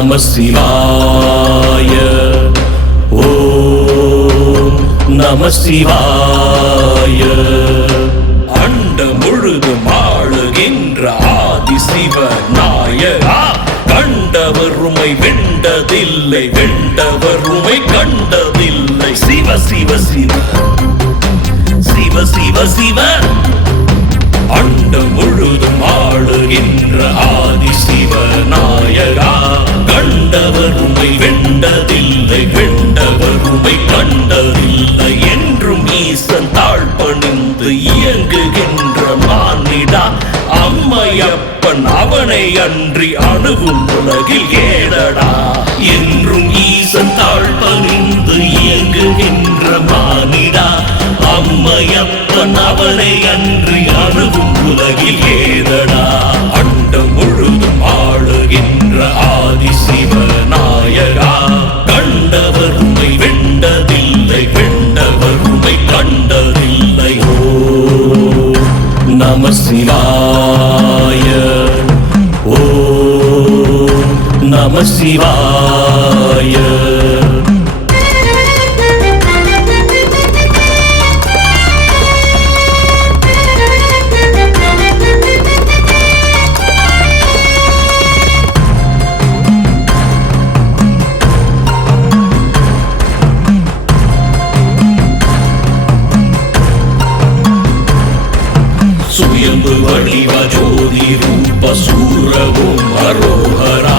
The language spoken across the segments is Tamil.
நம சிவாய. ஓம் நம சிவாய. அண்ட முழுதும் ஆளுகின்ற ஆதி சிவ நாயகா, கண்டவர் உமை வெண்டதில்லை, வெண்டவர் உமை கண்டதில்லை. சிவ சிவ சிவ சிவ சிவ சிவ. அண்டம் முழுதும் ஆளுகின்ற ஆதி சிவ நாயகா, கண்டவர் உமை வெண்டதில்லை, வெண்டவர் உமை கண்டதில்லை. என்றும் ஈசன் தாழ்பணிந்து இயங்குகின்ற மானிடா, அம்மையப்பன் அவனை அன்றி அணுவும் உலகில் ஏதடா. என்றும் ஈசன் தாழ்பணிந்து இயங்குகின்ற மானிடா, அம்மையப்பன் அவனை அன்றி அணுவும் உலகில் ஏதடா. அண்டம் முழுதும் ஆளுகின்ற ஆதி சிவ நாயகா, கண்டவர் உமை வெண்டதில்லை, வெண்டவர் உமை கண்டதில்லை. ஓம் நம சிவாய. ஓம் நம சிவாய. சுயம்பு வடிவ ஜோதி ரூப சூரவும் அரோஹரா,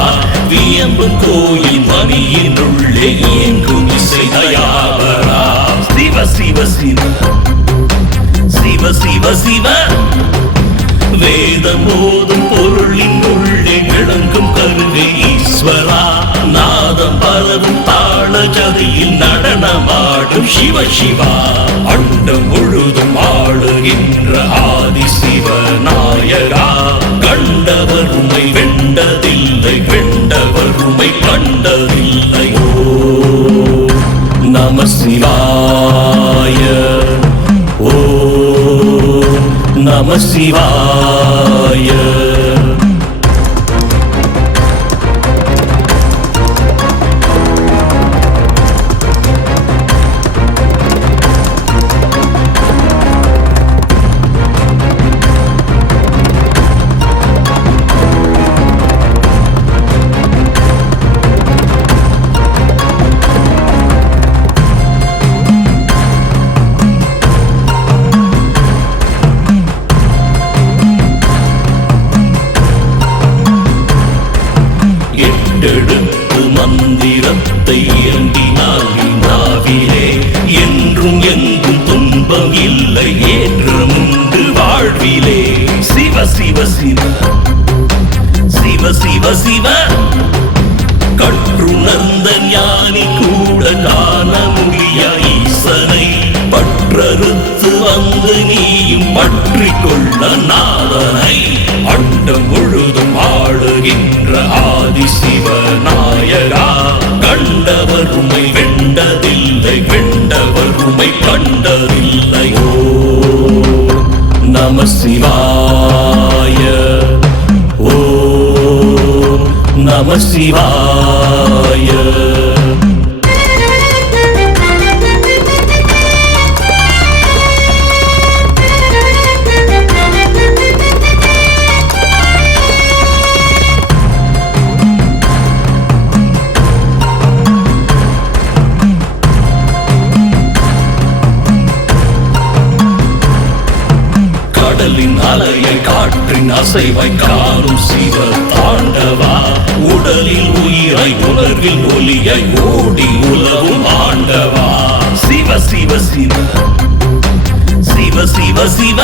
வியம்பு கோயில் மணியின் உள்ளே இயங்கும் இசை தயாபரா. சிவ சிவ சிவ சிவ சிவ சிவ. வேதம் ஓதும் பொருளின் உள்ளே விளங்கும் கருவே ஈஸ்வரா, நாதம் பரவும் தாள ஜதியில் நடனமாடும் சிவ சிவா. அண்டம் முழுதும் ஆளுகின்ற ஆதி சிவ நாயகா, கண்டவர் உமை வெண்டதில்லை, வெண்டவர் உமை கண்டதில்லை. ஓம் நம சிவாய. ஓம் நம சிவாய. எழுத்து மந்திரத்தை ஏந்தினால் நாவிலே என்றும் எங்கும் துன்பம் இல்லை, ஏற்றம் உண்டு வாழ்விலே. சிவ சிவ சிவ சிவ சிவ சிவ. கற்றுணர்ந்த ஞானி கூட காண முடிய ஈசனை, பற்றறுத்து வந்து நீயும் பற்றிக் கொள்ள நாதனை. அண்டம் முழுதும் ஆளுகின்ற ஆதி சிவ நாயகா, கண்டவர் உமை வெண்டதில்லை, வெண்டவர் உமை கண்டதில்லை. ஓம் நம சிவாய. ஓம் நம சிவாய. கடலின் அலையை காற்றின் அசைவை காணும் சிவ தாண்டவா, உடலில் உயிரை உணர்வில் ஒலியை ஓடி உலவும் ஆண்டவா. சிவ சிவ சிவ சிவ சிவ சிவ.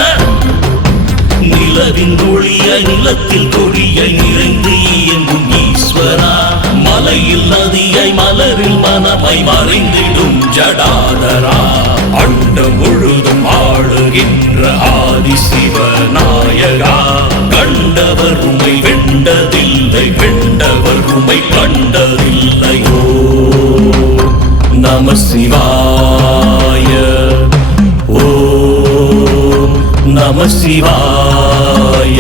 நிலவின் ஒளியை நிலத்தில் கொடியை நிறைந்து இயங்கும் ஈஸ்வரா, மலையில் நதியை மலரில் மனமை மறைந்திடும் ஜடாதரா. அண்டம் முழுதும் ஆளுகின்ற ஆதி சிவ நாயகா, கண்டவர் உமை வெண்டதில்லை, வெண்டவர் உமை கண்டதில்லை. ஓம் நம சிவாய. ஓம் நம சிவாய.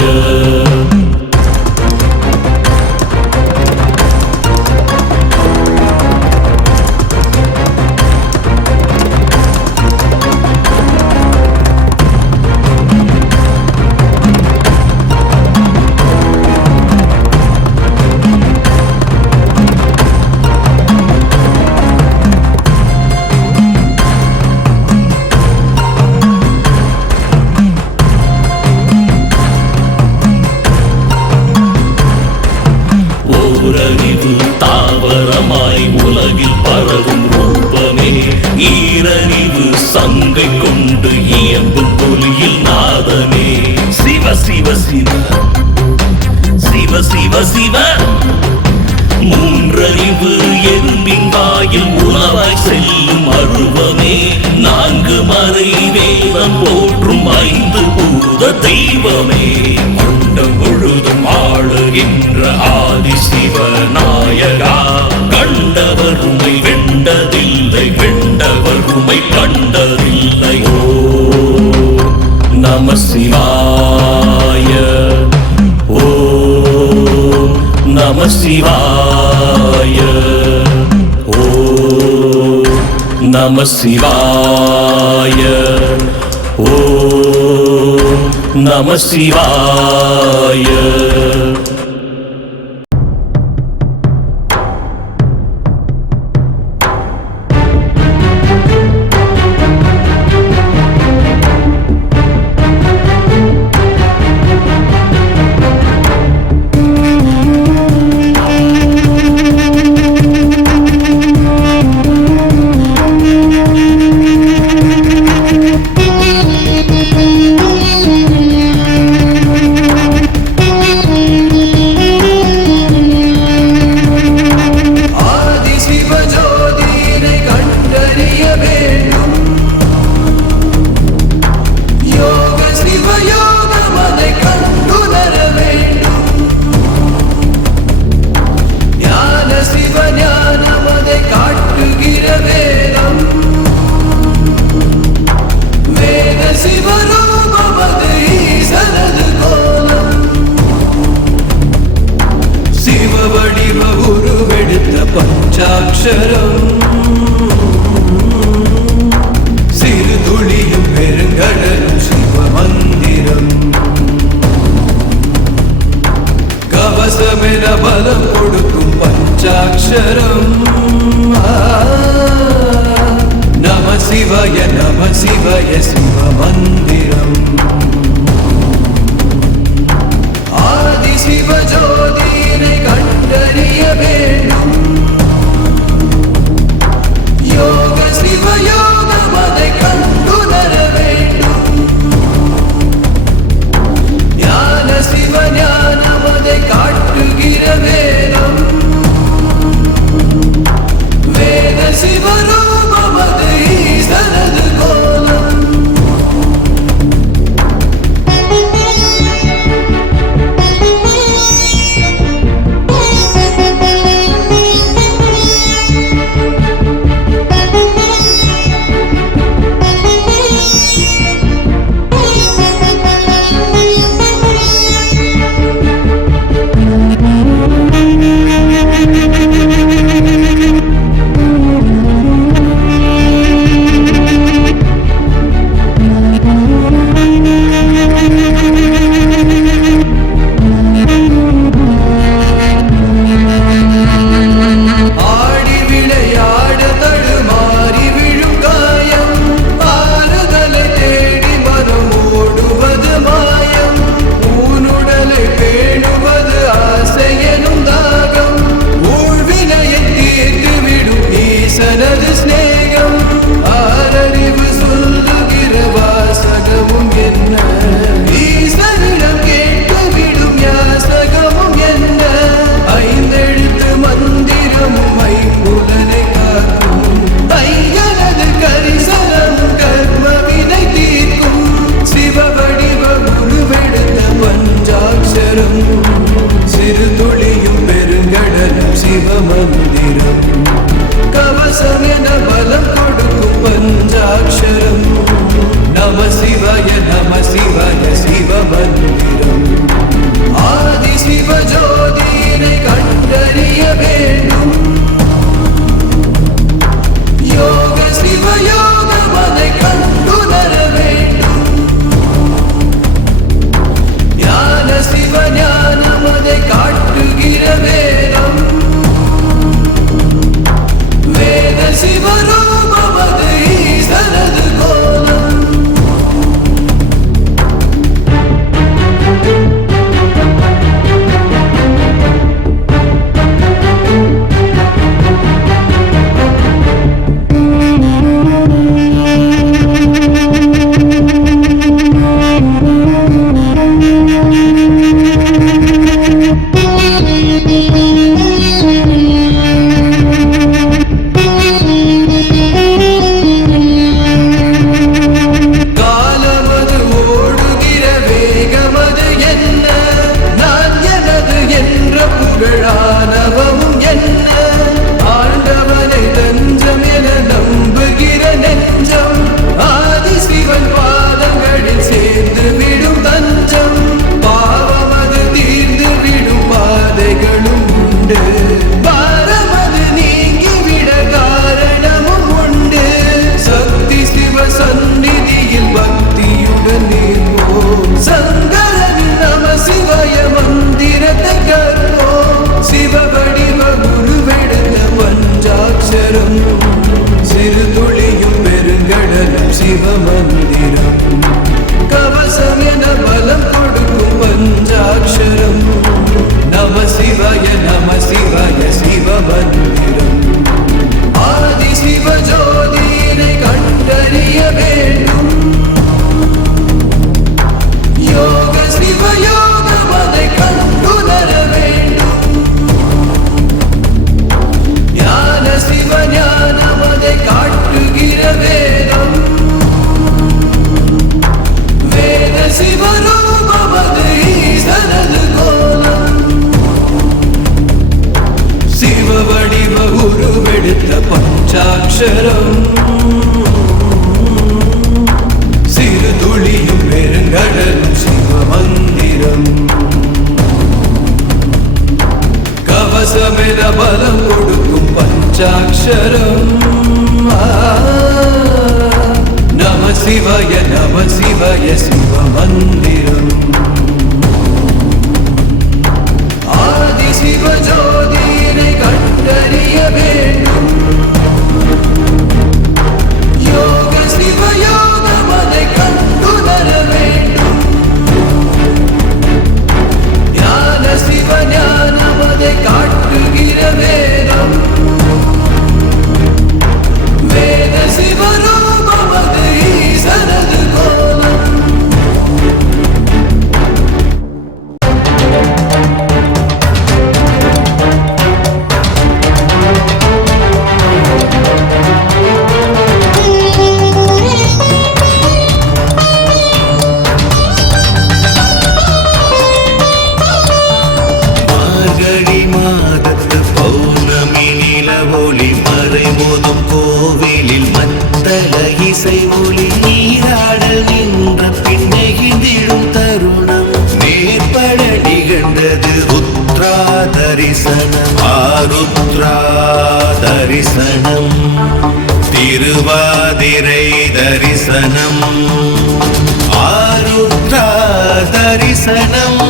வேதம் போற்றும் 5 பூத தெய்வமே மண்டம் முழுதும் ஆளுகின்ற ஆதி சிவநாயகா கண்டவர் உமை வெண்டதில்லை வெண்டவர் உமை கண்டதில்லை ஓம் நம சிவாய ஓம் நம சிவாய ஓம் நம சிவாய ஓம் நம சிவாய. பஞ்சாட்சரம் சிறு துளியும் பெருங்கடலும் சிவமந்திரம் கவசமென பலம் கொடுக்கும் பஞ்சாட்சரம் நம சிவாய சிவமந்திரம் ஆதி சிவஜோதியை கண்டறிய வேண்டும் யோக சிவயோகம் அதை கண்டுணர வேண்டும் ஞான சிவஞானம் அதை காட்டுகிற வேதம் வேத சிவரூபம் அது ஈசனது கோலம் சிவய சிவமந்திரம் ஆதி சிவஜோதியினை கண்டறிய வேண்டும் யோக சிவயோகம் அதை கண்டுணர வேண்டும் ஞான சிவஞானம் அதை காட்டுகிற வேதம் வேத சிவரூபம் அது ஈசனது கோலம் மார்கழி மாதத்து பௌர்ணமி நிலவொளி மறைபோதும் கோவிலில் மத்தள இசை ஒளி நீராடல் நின்ற பின் நெகிழ்ந்திடும் தருணம் நேர்பட நிகழ்ந்தது ருத்ரா தரிசனம் ஆருத்ரா தரிசனம் திருவாதிரை தரிசனம் ஆருத்ரா தரிசனம்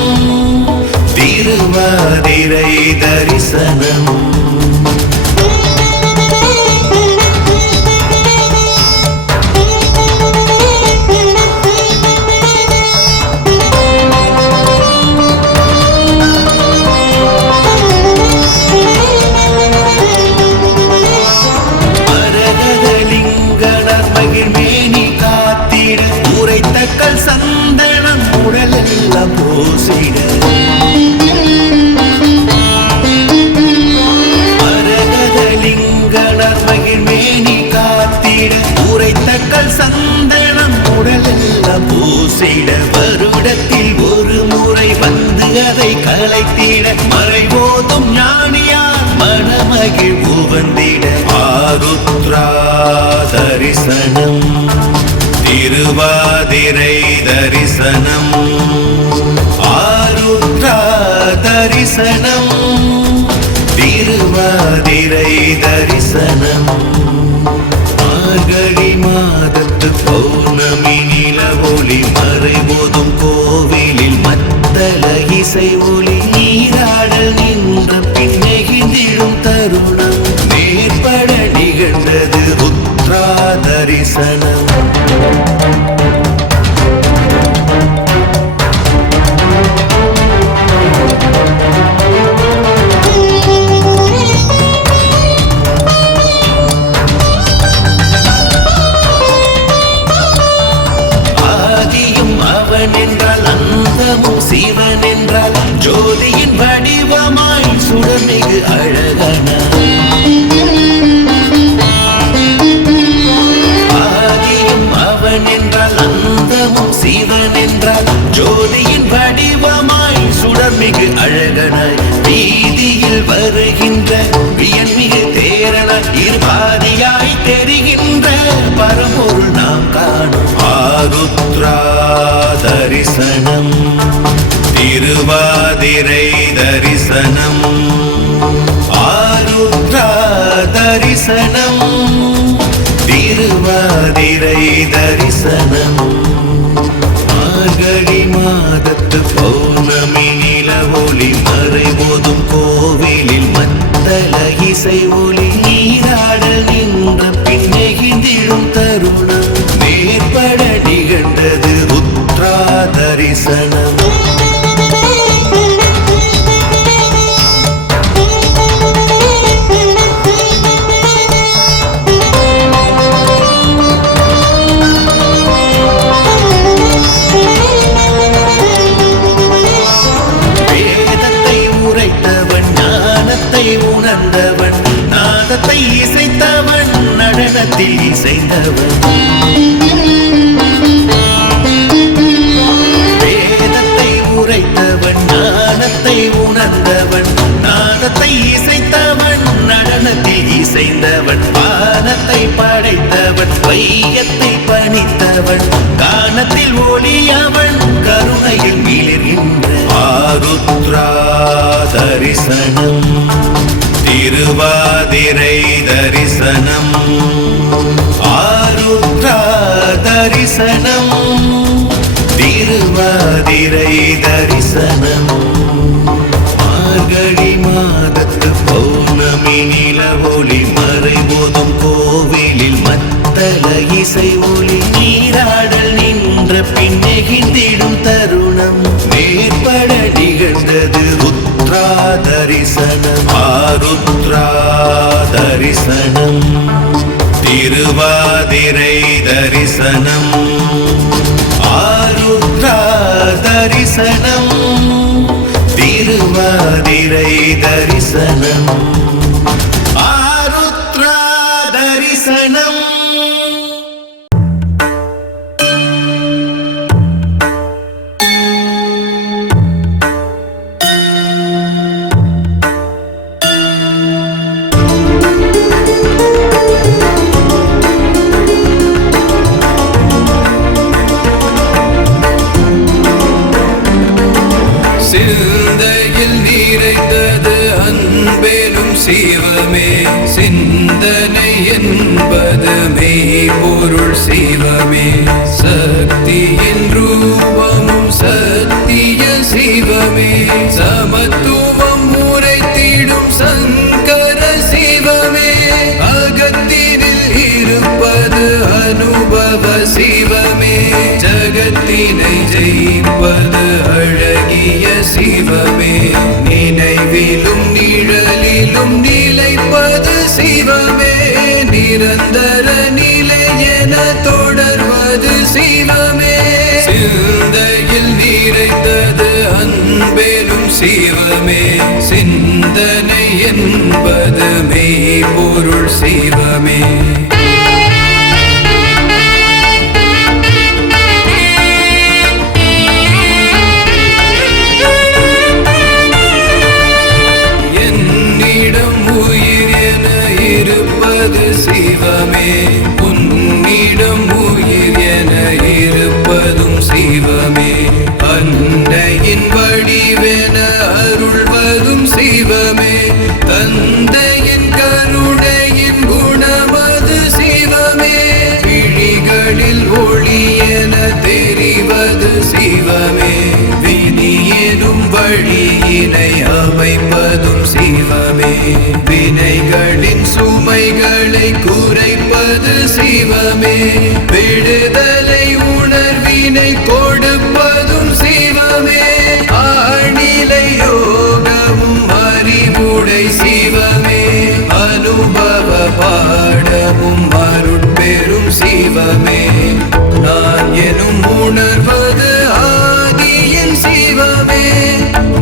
திருவாதிரை தரிசனம் மரகதலிங்கனர் மகிழ்மேனி காத்திட உரைத்தக்கல் சந்தனம் உடலெல்லாம் பூசிட மரகதலிங்கனர் மகிழ்மேனி காத்திட உரைத்தக்கல் சந்தனம் உடலெல்லாம் பூசிட வருடத்தில் ஒரு முறை வந்து அதை கலைத்திட மறைபோதும் ஞானியார் மனமகிழ் உவந்திட ஆருத்ரா தரிசனம் திருவாதிரை தரிசனம் ஆருத்ரா தரிசனம் திருவாதிரை தரிசனம் மார்கழி மாதத்து பௌர்ணமி நிலவொளி மறைபோதும் கோவிலில் மத்தள இசை ஒளி நீராடல் நின்ற பின் நெகிழ்ந்திடும் தருணம் நேர்பட நிகழ்ந்தது ருத்ரா தரிசனம் ஆதியும் அவன் என்றால் அந்தமும் சிவன் என்றால் ஜோதியின் வடிவமாய் சுடர்மிகு அழகன ஆதியும் அவன் என்றால் அந்தமும் சிவன் என்றால் ஜோதியின் வடிவமாய் சுடர்மிகு அழகனாய் வீதியில் வருகின்ற வியன்மிகு தேரனாய் இருபாதியாய் தெரிகின்ற பரம்பொருள் நாம் காணும் ஆருத்ரா தரிசனம் திருவாதிரை தரிசனம் ஆருத்ரா தரிசனம் திருவாதிரை தரிசனம் மார்கழி மாதத்து பௌர்ணமி நிலவொளி மறைபோதும் கோவிலில் மத்தள இசை ஒளி நீராடல் நின்ற பின் நெகிழ்ந்திடும் தருணம் நேர்பட நிகழ்ந்தது ருத்ரா தரிசனம் வேதத்தை உரைத்தவன் ஞானத்தை உணர்ந்தவன் நாதத்தை இசைத்தவன் நடனத்தில் இசைந்தவன் வேதத்தை உரைத்தவன் ஞானத்தை உணர்ந்தவன் நாதத்தை இசைத்தவன் நடனத்தில் இசைந்தவன் வானத்தை படைத்தவன் வையத்தை பணித்தவன் கானத்தில் ஒளியவன் கருணையில் மிளிர்கின்ற ஆருத்ரா தரிசனம் திருவாதிரை தரிசனம் ஆருத்ரா தரிசனம் திருவாதிரை தரிசனம் மார்கழி மாதத்து பௌர்ணமி நில ஒளி மறைபோதும் கோவிலில் மத்தள இசை ஒளி நீராடல் நின்ற பின் நெகிழ்ந்திடும் தருணம் மேற்பட நிகழ்ந்தது ருத்ரா தரிசனம் ஆருத்ரா தரிசனம் திருவாதிரை தரிசனம் ஆருத்ரா தரிசனம் திருவாதிரை தரிசனம் ஆருத்ரா தரிசனம் சிந்தையில் நிறைந்தது அன்பேலும் சிவமே சிந்தனை என்பது மெய்ப்பொருள் சிவமே சக்தியின் ரூபமும் சத்திய சிவமே சமத்துவம் உரைத்திடும் சங்கர சிவமே அகத்தினில் இருப்பது அனுபவ சிவமே ஜகத்தினை ஜெயிப்பது அழகிய சிவமே நினைவிலும் நிழலிலும் நிலைப்பது சிவமே நிரந்தர நிலை என தொடர்வது சிவமே சிந்தையில் நிறைந்தது அன்பேலும் சிவமே சிந்தனை என்பது மெய்ப்பொருள் சிவமே சிவமே உன்னிடம் உயிர் என இருப்பதும் சிவமே அன்னையின் வடிவென அருள்வதும் சிவமே தந்தையின் கருணையின் குணமது சிவமே விழிகளில் ஒளி என தெரிவது சிவமே விதி எனும் வழியினை அமைப்பதும் சிவமே வினைகளின் சுமைகளை குறைப்பது சிவமே விடுதலை உணர்வினை கொடுப்பதும் சிவமே ஆழ்நிலை யோகமும் அறிவுடை சிவமே அனுபவ பாடமும் அருட்பெரும் சிவமே நான் எனும் உணர்வது ஆதியின் சிவமே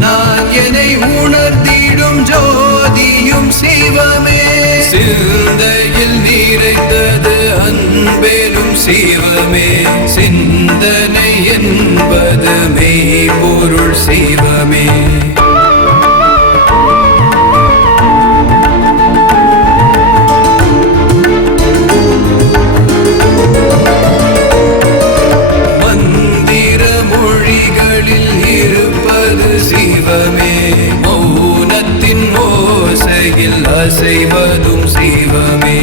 நான் என்னை உணர்த்திடும் ஜோதியும் சிவமே சிந்தையில் நிறைந்தது அன்பேலும் சிவமே சிந்தனை என்பது மெய்ப்பொருள் சிவமே மந்திர மொழிகளில் இருப்பது சிவமே மௌனத்தின் ஓசையில் அசைவதும் சிவமே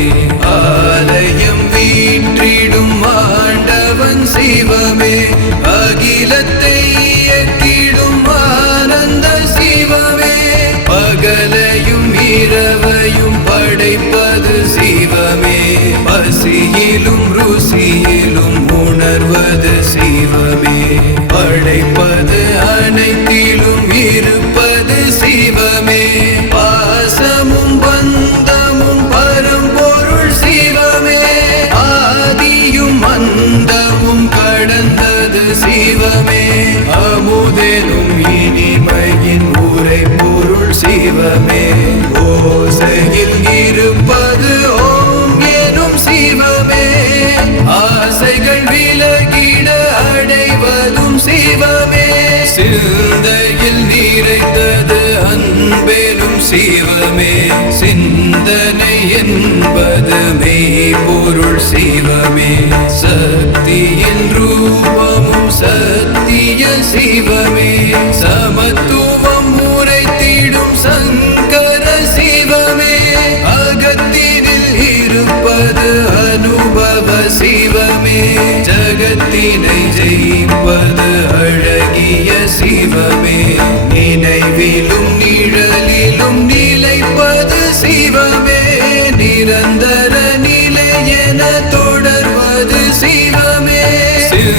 ஆலயம் வீற்றிடும் ஆண்டவன் சிவமே அகிலத்தை இயக்கிடும் ஆனந்த சிவமே பகலையும் இரவையும் படைப்பது சிவமே பசியிலும் ருசியிலும் உணர்வது சிவமே படைப்பது அனைத்திலும் இருப்பது சிவமே பாசமும் பந்தமும் பரம்பொருள் சிவமே ஆதியும் அந்தமும் கடந்தது சிவமே அமுதெனும் இனிமையின் உரை பொருள் சிவமே ஓசையில் இருப்பது ஓம் எனும் சிவமே ஆசைகள் விலகிட அடைவதும் சிவமே சிந்தையில் நிறைந்தது அன்பேலும் சிவமே சிந்தனை என்பது மெய்ப்பொருள் சிவமே சக்தியின் ரூபமும் சத்திய சிவமே சமத்துவம் உரைத்திடும் சங்கர சிவமே அகத்தினில் இருப்பது அனுபவ சிவமே ஜகத்தினை ஜெயிப்பது அழகிய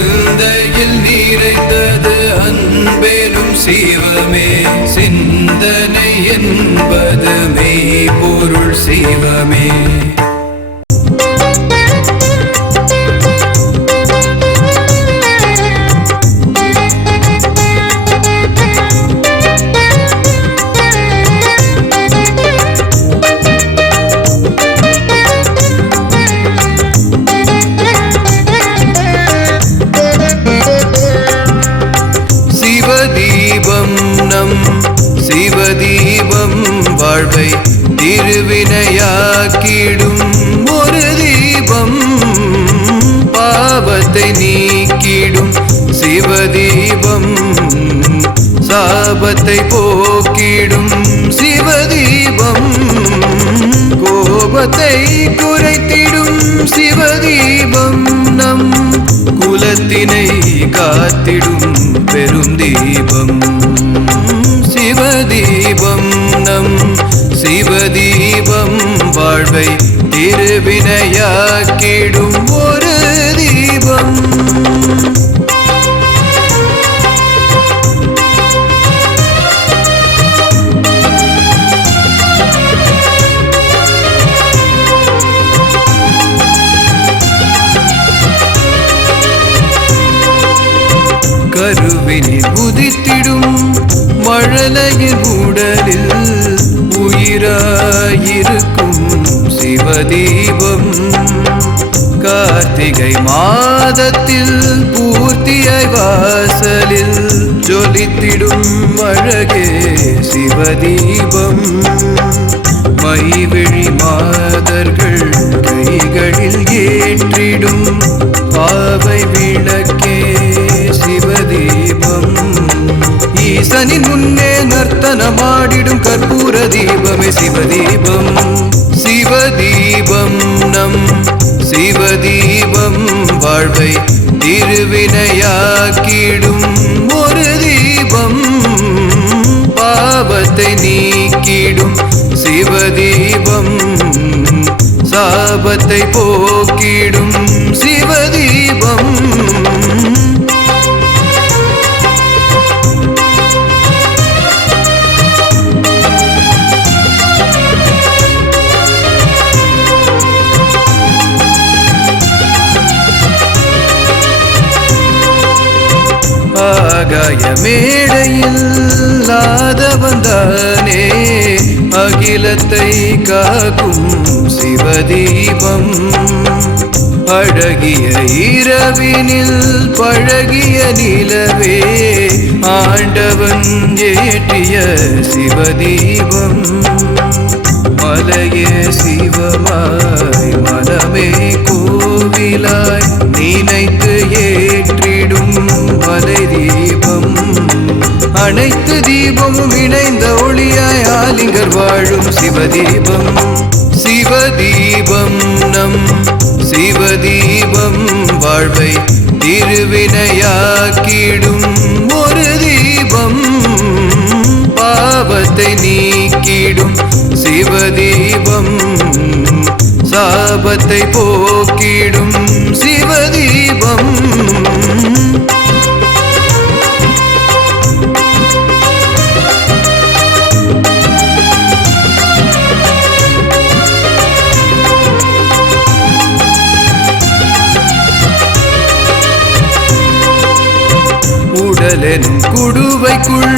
சிந்தையில் நிறைந்தது அன்பெனும் சிவமே சிந்தனை என்பது மெய்ப்பொருள் சிவமே சிவதீபம் வாழ்வை திருவினையாக்கிடும் ஒரு தீபம் பாவத்தை நீக்கிடும் சிவதீபம் சாபத்தை போக்கிடும் சிவதீபம் கோபத்தை குறைத்திடும் சிவதீபம் நம் குலத்தினை காத்திடும் பெரும் தீபம் சிவதீபம் நம் சிவதீபம் வாழ்வை திருவினையாக்கிடும் ஒரு தீபம் கருவினில் உதித்திடும் மழலையின் உடலில் உயிராயிருக்கும் சிவதீபம் கார்த்திகை மாதத்தில் பூர்த்தியாய் வாசலில் ஜொலித்திடும் அழகே சிவதீபம் மைவிழி மாதர்கள் கைகளில் ஏற்றிடும் பாவை விளக்கே சிவதீபம் ஈசனின் முன்னே நர்த்தனமாடிடும் கற்பூர தீபமே சிவதீபம் சிவதீபம் நம் சிவதீபம் வாழ்வை திருவினையாக்கிடும் ஒரு தீபம் பாவத்தை நீக்கிடும் சிவதீபம் சாபத்தை போக்கிடும் சிவதீபம் ஆகாய மேடையில் ஆதவந்தானே அகிலத்தை காக்கும் சிவதீபம் அழகிய இரவினில் பழகிய நிலவே ஆண்டவன் ஏற்றிய சிவதீபம் மலையே சிவமாய் மனமே கோவிலாய் நினைத்து ஏற்றிடும் மலை தீபம் அனைத்து தீபமும் இணைந்த ஒளியாய் ஆலிங்கர் வாழும் சிவதீபம் சிவதீபம் நம் சிவதீபம் வாழ்வை திருவினையாக்கிடும் ஒரு தீபம் பாவத்தை நீக்கிடும் சிவதீபம் சாபத்தை போக்கிடும் சிவதீபம் உடலெனும் குடுவைக்குள்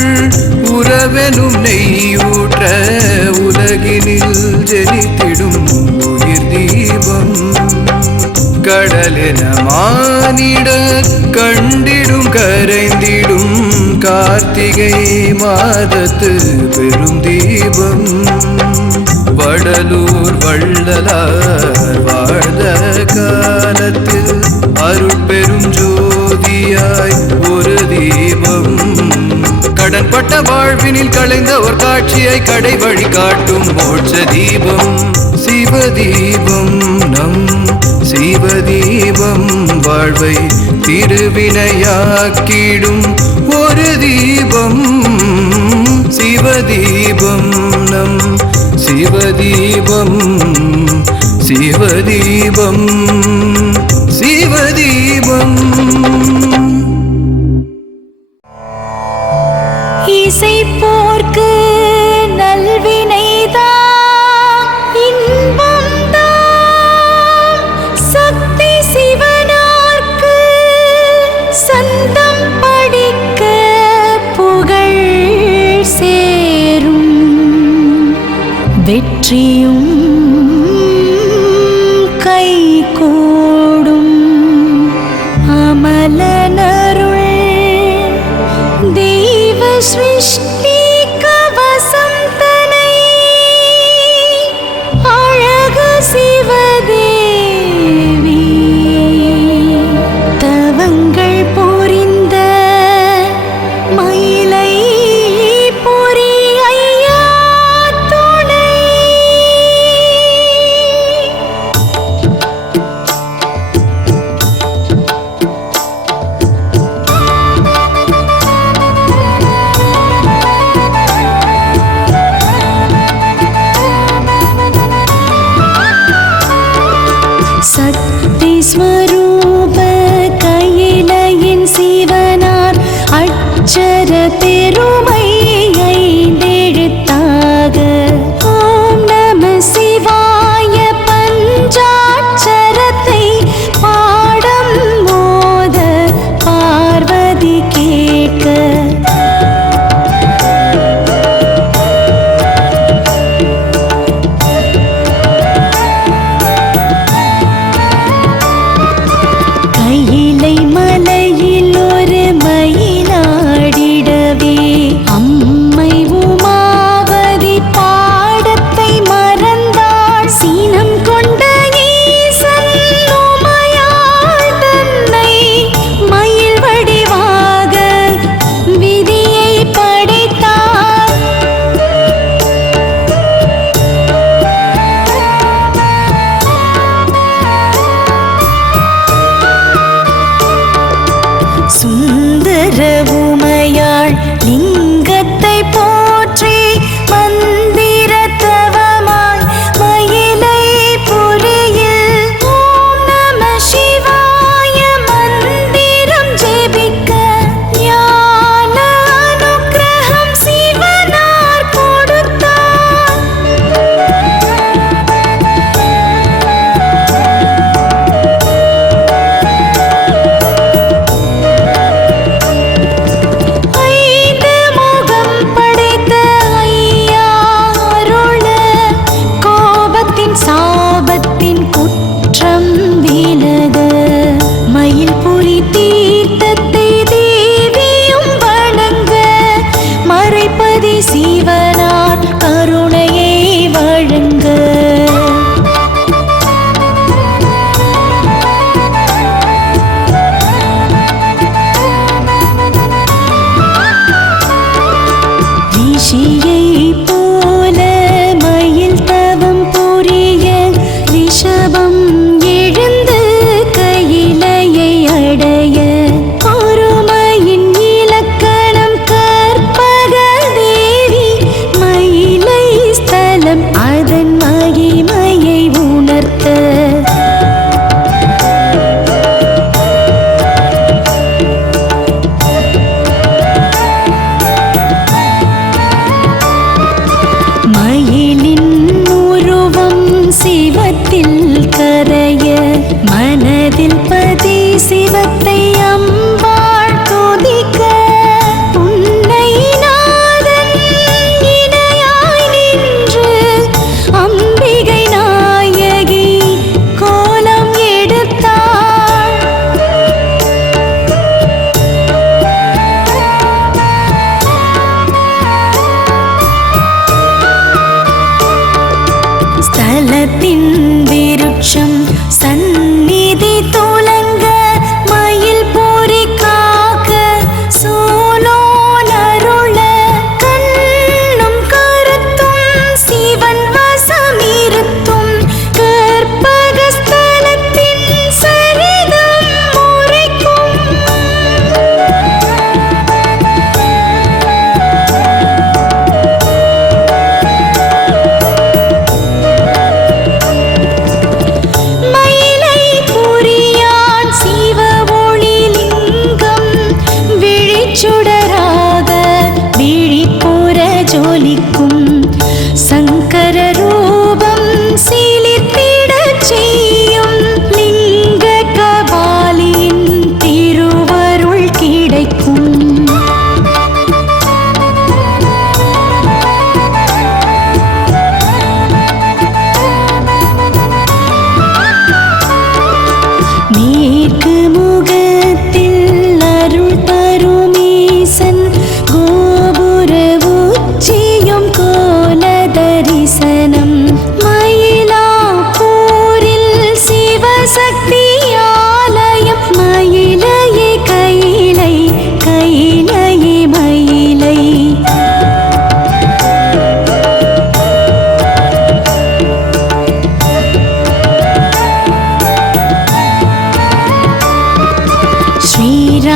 உறவெனும் நெய்யூற்ற உலகினில் ஜெனித்திடும் உயிர் தீபம் கடலென மானிட கண்டிடும் கரைந்திடும் கார்த்திகை மாதத்து பெரும் தீபம் வடலூர் வள்ளலார் வாழ்ந்த காலத்தில் அருட்பெரும் ஜோதியாய் ஒரு தீபம் கடன்பட்ட வாழ்வினில் களைந்த ஒரு காட்சியை கடை வழி காட்டும் மோட்ச தீபம் சிவதீபம் நம் சிவதீபம் வாழ்வை திருவினையாக்கிடும் ஒரு தீபம் சிவதீபம் நம் சிவதீபம் சிவதீபம் சிவதீபம் வெற்றியும் கைகூடும். அமலனருள் தெய்வ சிருஷ்டி கவசம் தனை அழகு சிவதேவி தவங்கள் புரிந்த மயிலை பொறி ஐயா துணை.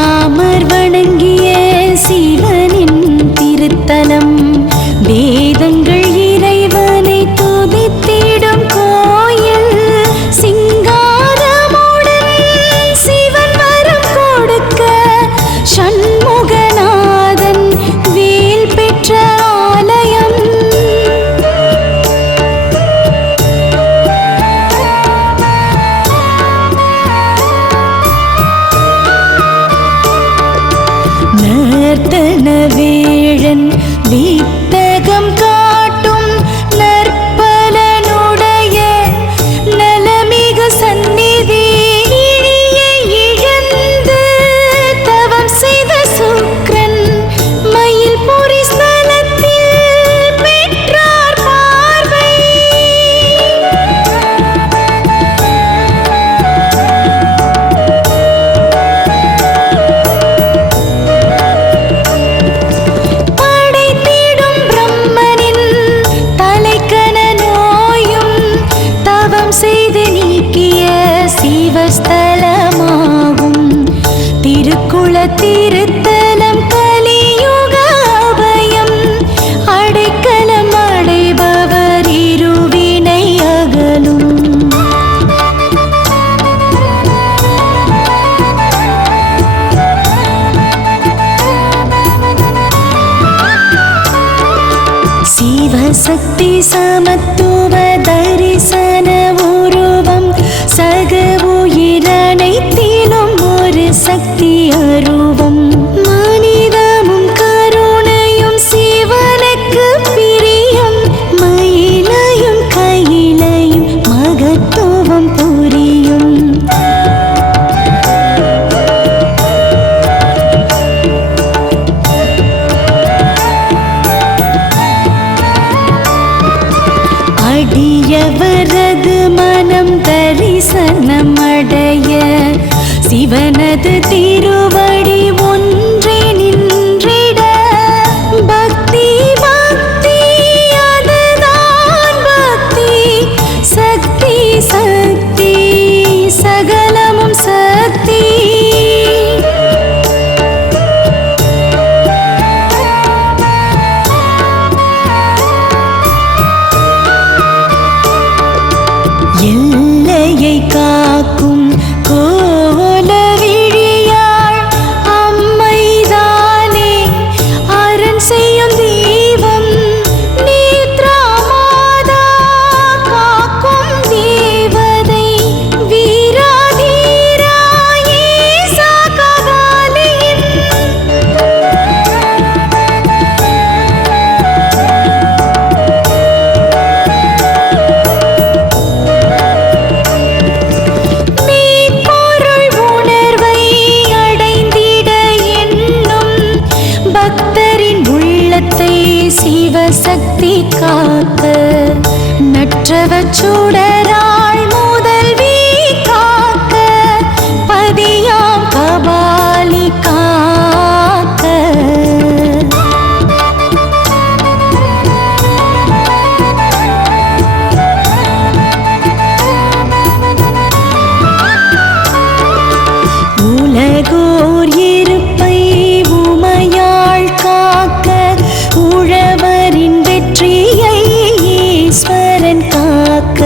ராமர் வணங்கிய சிவனின் திருத்தலம், வேதங்கள் இறைவனை துதித்திடும் கோயில், சிங்காரமுடன் சிவன் வரம் கொடுக்க சண்முகநாதன் வேல் பெற்ற ஆலயம். நர்த்தன வேழன் வித்தகம் காட்டும் நற்பலனுடைய நலமிகு சந்நிதி, இழியை இழந்து தவம் செய்த சுக்ரன் மயில்புரி ஸ்தலத்தில் பெற்றார் பார்வை. படைத்திடும் பிரம்மனின் தலைக்கண நோயும் தவம் செய்து நீக்கிய சிவஸ்தலமாகும். திருக்குள திருத்தலம் கலியுக அபயம், அடைக்கலம் அடைபவர் இருவினை அகலும். சிவசக்தி சமத்துவ தரிசன உருவம், சக உயிரனைத்திலும் ஒரு சக்தி அருவம். மனிதமும் கருணையும் சிவனுக்கு பிரியம், மயிலையும் கையிலையும் மகத்துவம் புரியும். அடியவரது மனம் தரிசனமடைய சிவனது திருவடி ஒன்றே நின்றிட. பக்தி பக்தி அதுதான் பக்தி, சக்தி சக்தி சகலமும் சக்தி. எல்லையை காக்கும் கோல விழியாள் அம்மைதானே, அரண் செய்யும் தெய்வம் நேத்ராமாதா, காக்கும் தேவதை வீராதீரா ஈசா கபாலியின். மெய்ப்பொருள் உணர்வை அடைந்திட எண்ணும் பக்தரின் உள்ளத்தை சிவசக்தி காக்க, நற்றவச் சுடராள் முதல்வி காக்க, பதியாம் கபாலி காக்க. உலகோர் இருப்பை உமையாள் காக்க, உழவரின் வெற்றியை ஈஸ்வரன் காக்க,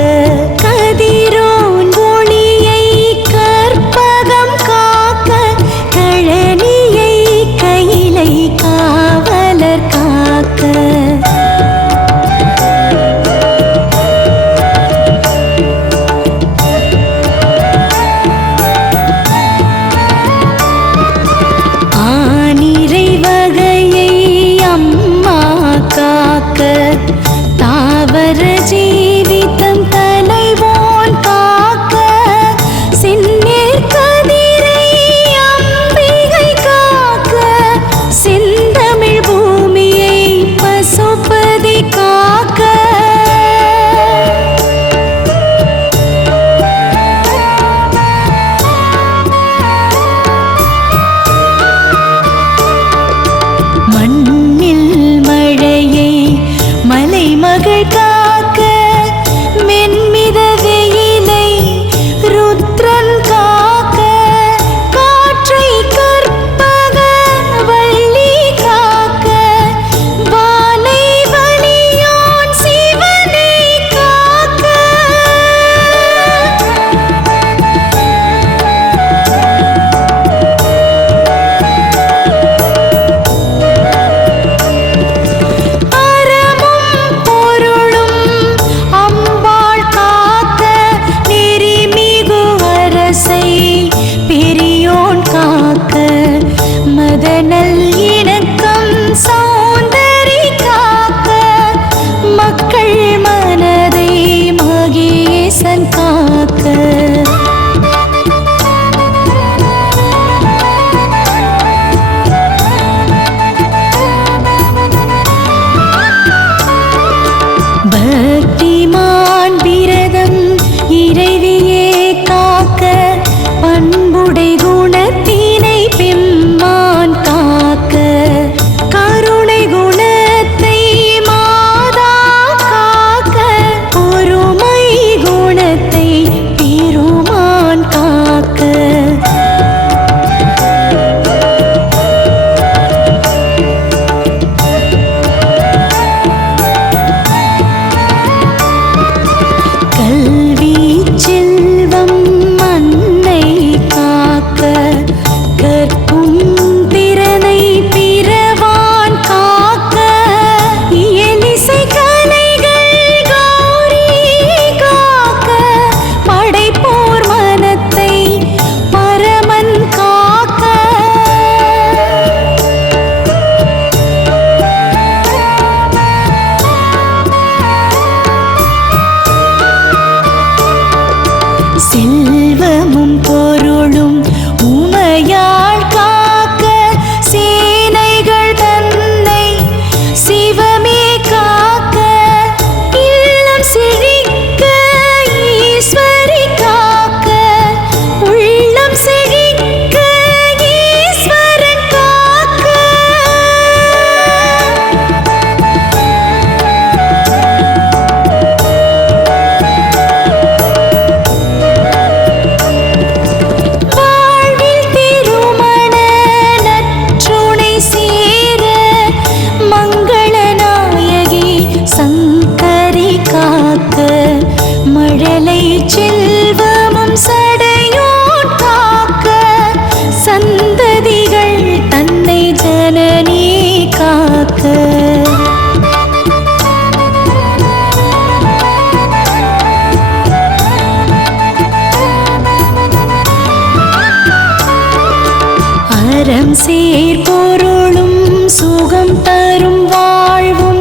அறம் சேர்பொருளும் சுகம் தரும் வாழ்வும்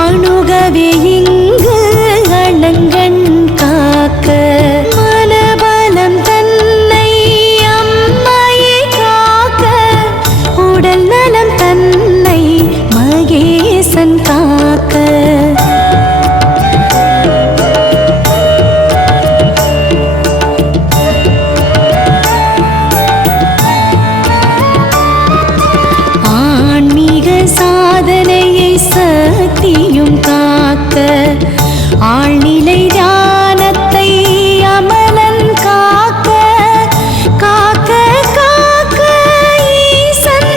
அணுகவே இங்கு அணங்கண் காக்க மனபலம் தன்னை அம்மையை காக்க உடல் நலம் தன்னை மகேசன் காக்க சாதனையை சக்தியும் காக்க ஆழ்நிலை தியானத்தை அமலன் காக்க காக்க காக்க ஈசன்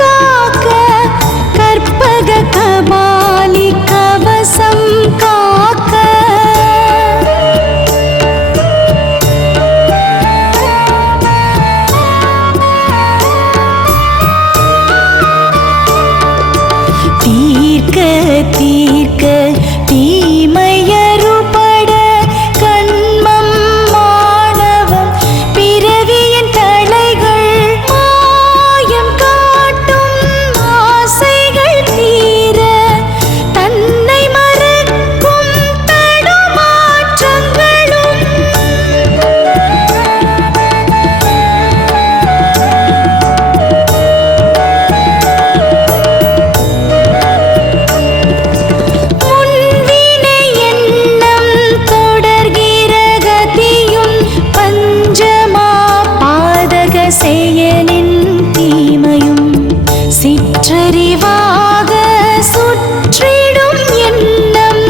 காக்க கற்பக கபாலி கவசம் காக்க தீர்க்க தீர்க்க தீமையறுபட கண்மம் மாணவம் பிறவியின் தலைகள் மாயம் காட்டும் ஆசைகள் தீர தன்னை மறக்கும் தடுமாற்றங்களும் செயலின் தீமையும் சிற்றறிவாக சுற்றிடும் எண்ணம்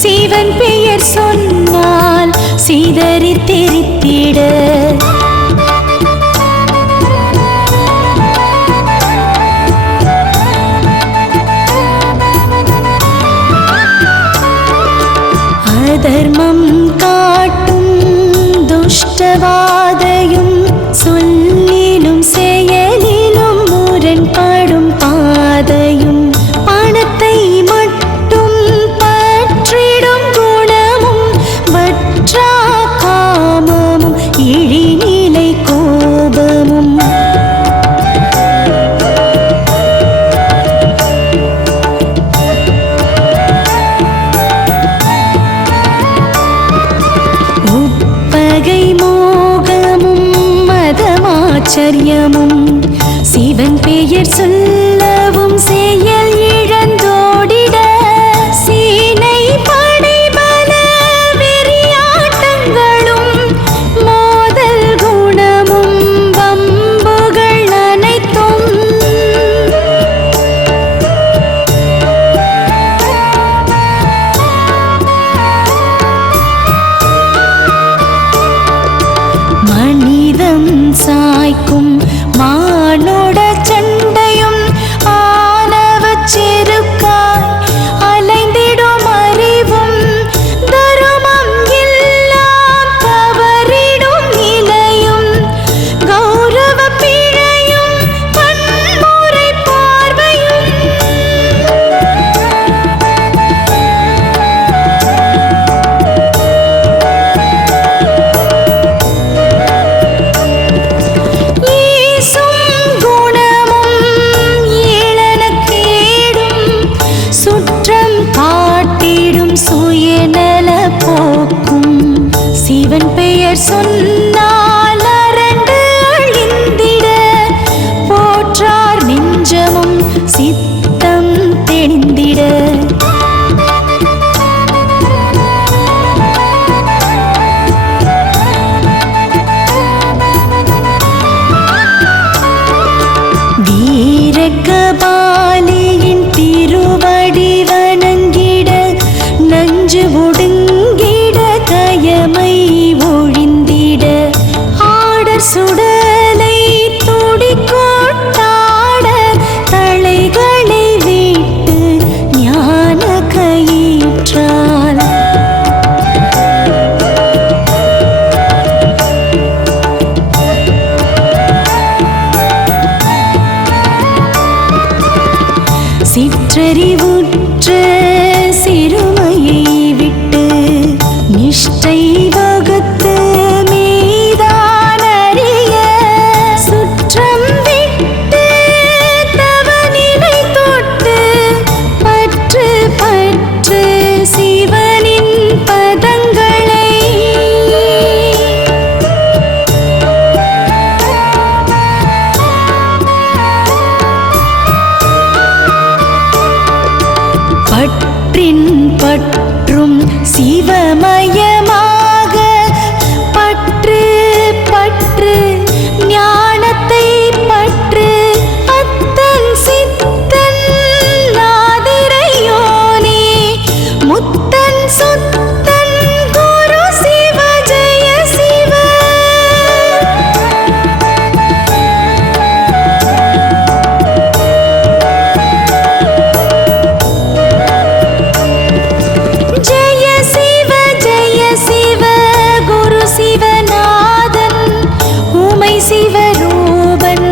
சிவன் பெயர் சொன்னால் சிதறி தெரித்திட அதர்மம் காட்டும் துஷ்டவாதையும் சொல்லிலும் செயலிலும் முரண்படும் பாதையும் பணத்தை மட்டும் பற்றிடும் குணமும் வற்றா காமமும் இழிநிலை கோபமும் உப்பகை மோகமும் மதமாச்சரியமும் சிவன் பெயர் சொல்லவும் செயல் இழந்தோடிட சீனை படைபல வெறியாட்டங்களும் மோதல் குணமும் வம்புகள் அனைத்தும் மனிதம் சாய்க்கும் மானோட சண்டையும் ஆணவச் செருக்காய் அலைந்திடும் அறிவும் தருமம் எல்லாம் தவறிடும் நிலையும் கௌரவ பிழையும் வன்முறை பார்வையும் ஈசும் குணமும் ஏளனக்கேடும் சுற்றம் காட்டிடும் சுயநல போக்கும் சிவன் பெயர் சொன்னால் அரண்டு அழிந்திட போற்றார் நெஞ்சமும் சித்தம் தெளிந்திட வீரகபாலியின் திருவடி வணங்கிட நஞ்சு ஒடுங்கிட கயமை ஒழிந்திட ஆடர் சுடலை துடிக்கோட்டாட தலைகளை விட்டு ஞான கயிற்றால் சிற்றறிவுற்ற சிறுமையை விட்டு நிஷ்டை வகுத்து மீதானறிய சுற்றம் விட்டு ஊன்றின் பற்றும் சிவமயமாக பற்று பற்று ஞானத்தை பற்று அத்தன் சித்தன் நாதிரையோனே முத்தன் சுத்தன் குரு சிவ ஜெய சிவ. ஜெய சிவ ஜெய சிவ குரு சிவநாதன் உமை சிவரூபன்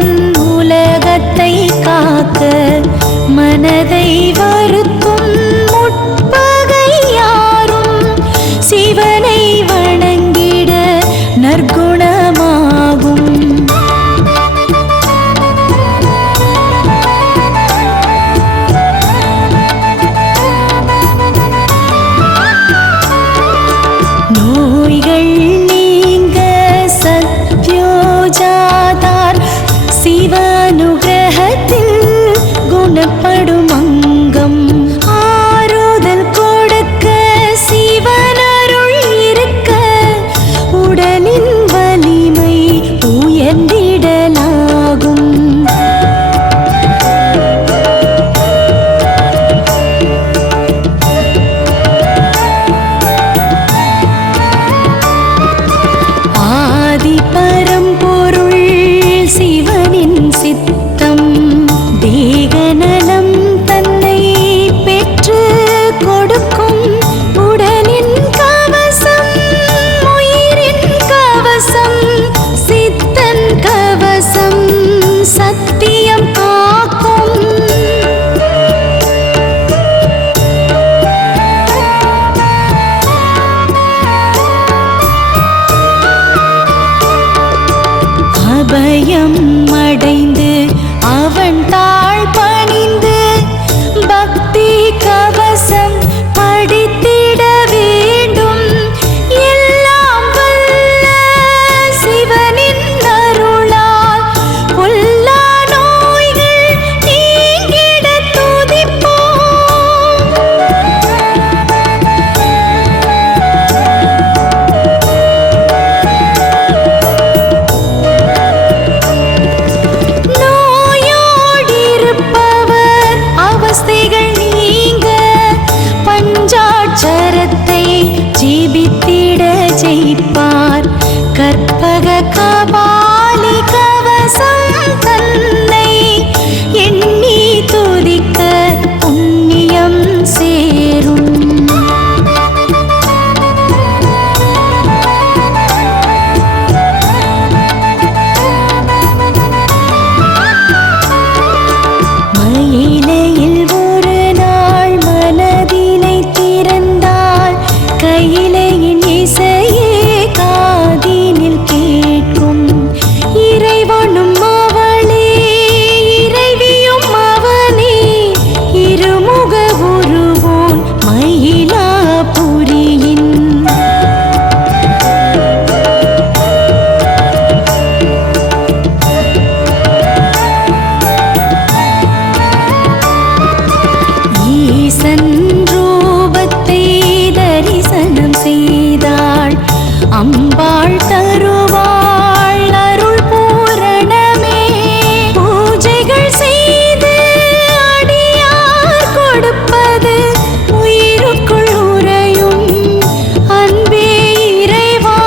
உலகத்தை காக்க மனதை வருத்தும் முற்பகை யாரும் சிவனை வணங்கிட நற்குணமாகும். நோய்கள் நீங்க சத்யோஜாதார் சிவானுகிரகத்தில் குணப்படும் அங்கம் ஆறுதல் கொடுக்க சிவனருள் இருக்க உடலின் வலிமை உயர்ந்திடலாகும். ஆதி பரம்பொருள் சிவனின் சித்தம் தேகநலம் தன்னை பெற்று கொடுக்கும் உடலின் கவசம் உயிரின் கவசம் சித்தன் கவசம் சத்தியம் காக்கும். அபயம் அடைந்து அவன் தாழ் பணிந்து பக்தி கவசம் படித்திட வேண்டும். எல்லாம் வல்ல சிவனின் அருளால் பொல்லா நோய்கள் நீங்கிட துதிப்போம். நோயோடிருப்பவர் அவஸ்தைகள் நீங்க பஞ்சாட்சரத்தை ஜீபித்திட ஜெயிப்பார். கற்பக கபாலி கவசம் தன்னை எண்ணி துதிக்க புண்ணியம் சேரும். மயிலையில் ஒரு நாள் மனதினை திறந்தால் கையிலையின் இசையே காதினில் கேட்கும். இறைவனும் அவளே இறைவியும் அவனே இருமுக உருவோன் மயிலாபுரியின். ஈசன் ரூபத்தை தரிசனம் செய்தாள் அம்பாள் தருவாள் அருள் பூரணமே. பூஜைகள் செய்து அடியார் கொடுப்பது உயிருக்குள் உறையும் அன்பே இறைவா.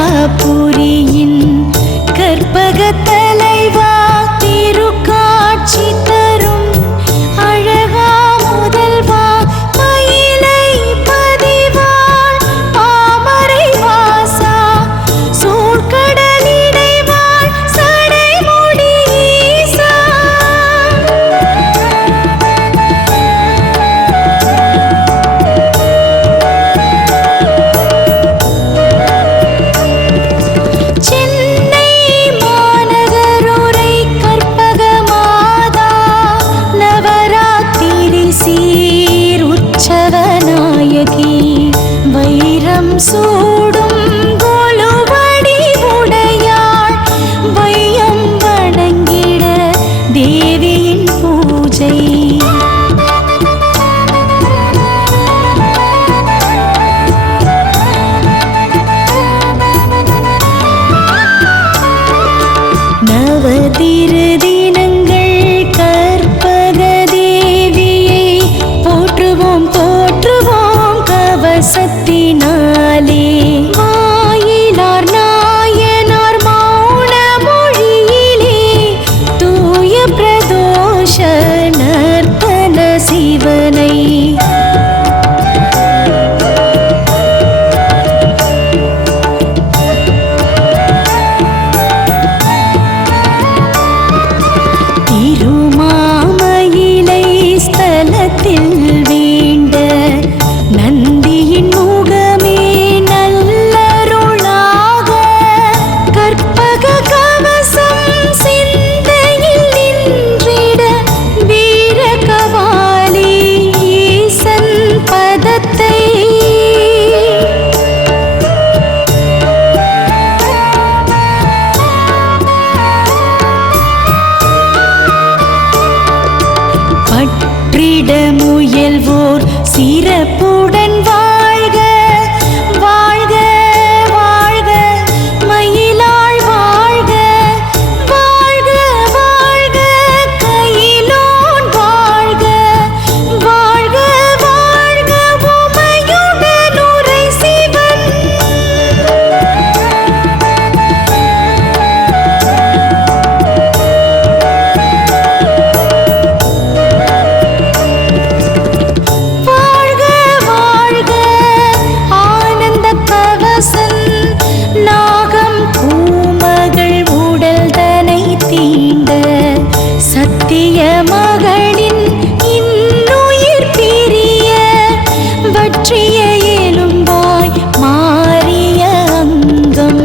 கைலாபுரியின் கற்பக தலைவா திருக்காட்சி தரும் அழகா முதல்வா மயிலை பதிவாள் பாமரை வாசா சூழ்கடலிடைவாள் சடைமுடி ஈசா. சென்னை மாநகர் கவசத்தினாலே வாயிலார் நாயனார் மௌன மொழியிலே தூய பிரதோஷ நர்த்தன சிவனை திருமாமயிலை ஸ்தலத்தில் வேண்ட நந்தியின் முகமே நல்லருளாக கற்பக கவசம் சிந்தையில் நின்றிட வீர கபாலி ஈசன் பதத்தை பற்றிட முயல்வோர் சிறப்புடன் வாழ்க வாழ்க வாழ்க மயிலாள் வாழ்க வாழ்க வாழ்க கையிலோன் வாழ்க வாழ்க வாழ்க உமையுடன் உரை சிவன் வாழ்க வாழ்க ஆனந்த கவசன் நாகம் பூமகள் உடல் தனை தீண்ட சத்திய மகளின் இன்னுயிர் பிரிய வற்றிய எலும்பாய் மாறிய அங்கம்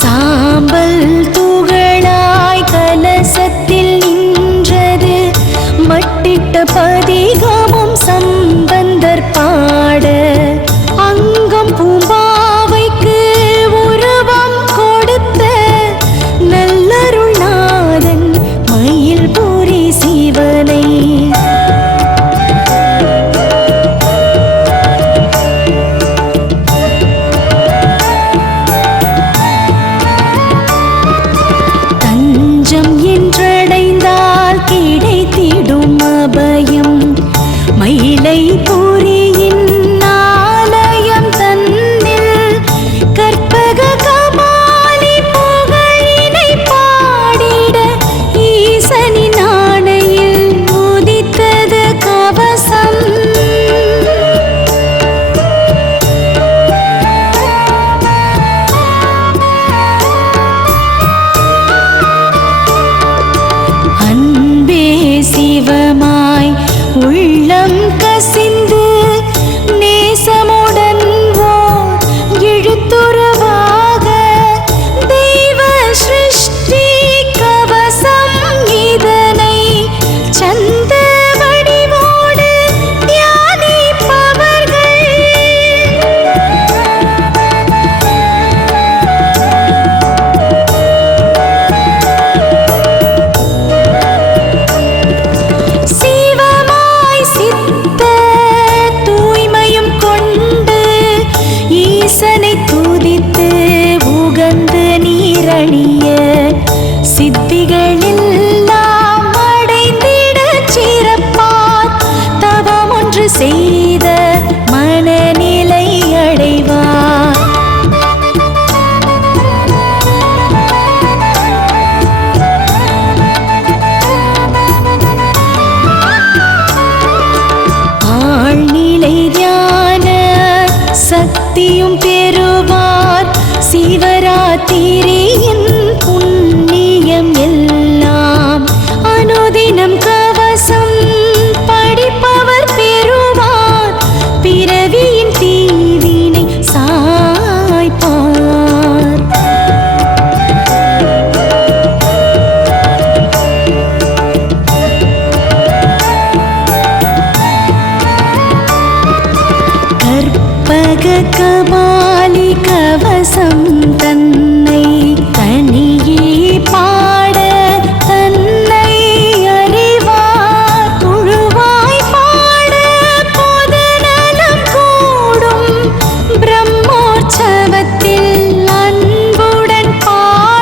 சாம்பல் துகளாய் கலசத்தில் நின்றது மட்டிட்ட பதிகமும் சம்பந்தர் பாட அங்கம் பூம்பாவைக்கு உருவம் கொடுத்த நல்லருள்நாதன் மயில்புரி சிவனை தஞ்சம் என்றடைந்தால் கிடைத்திடும் அபயம் மயிலை புரியின் ஆலயம் தன்னில் கற்பக கபாலி புகழினை பாடிட ஈசனின் ஆணையில் உதித்தது கவசம் அன்பே சிவமாய் உள்ளம் கசிந்து நேசமுடன் ஓர் எழுத்துருவாக தெய்வ சிருஷ்டி கவசம் இதனை சந்த வடிவோடு தியானிப்பவர்கள் சிவமாய் சித்த தூய்மையும் கொண்டு ஈசனை துதித்து உகந்து நீரணிய சித்திகளெல்லாம் அடைந்திடச் சிறப்பார் தவம் ஒன்று செய்த மனநிலை அடைவார் ஆழ்நிலை தியான சக்தியும் பெறுவார் சிவராத்திரியின் புண்ணியம் எல்லாம் அனுதினம் கவசம் படிப்பவர் பெறுவார் பிறவியின் தீவினை சாய்ப்பார் கற்பக கபாலி கவசம் தன்னை தனியே பாட தன்னை அறிவார் குழுவாய் பாட பொது நலம் கூடும் பிரம்மோற்சவத்தில் அன்புடன் பாட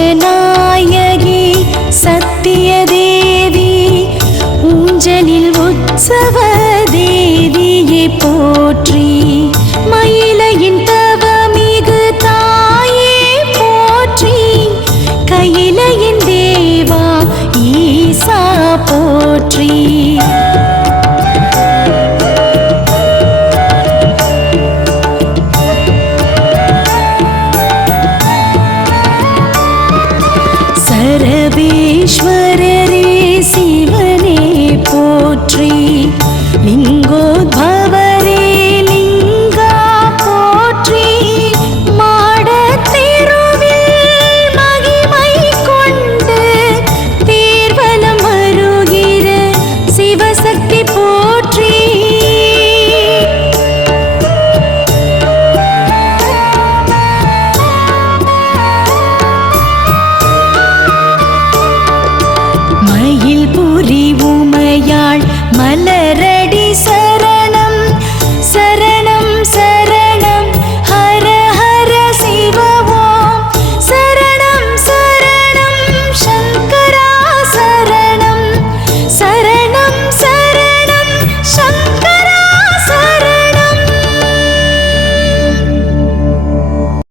சதுர்பூஜநாயகி சத்தியதேவி ஊஞ்சலில் உற்சவ தேவியை போற்றி மயிலையின் தவமிகு தாயே போற்றி கையிலையின் தேவா ஈசா போற்றி சரபேஸ்வர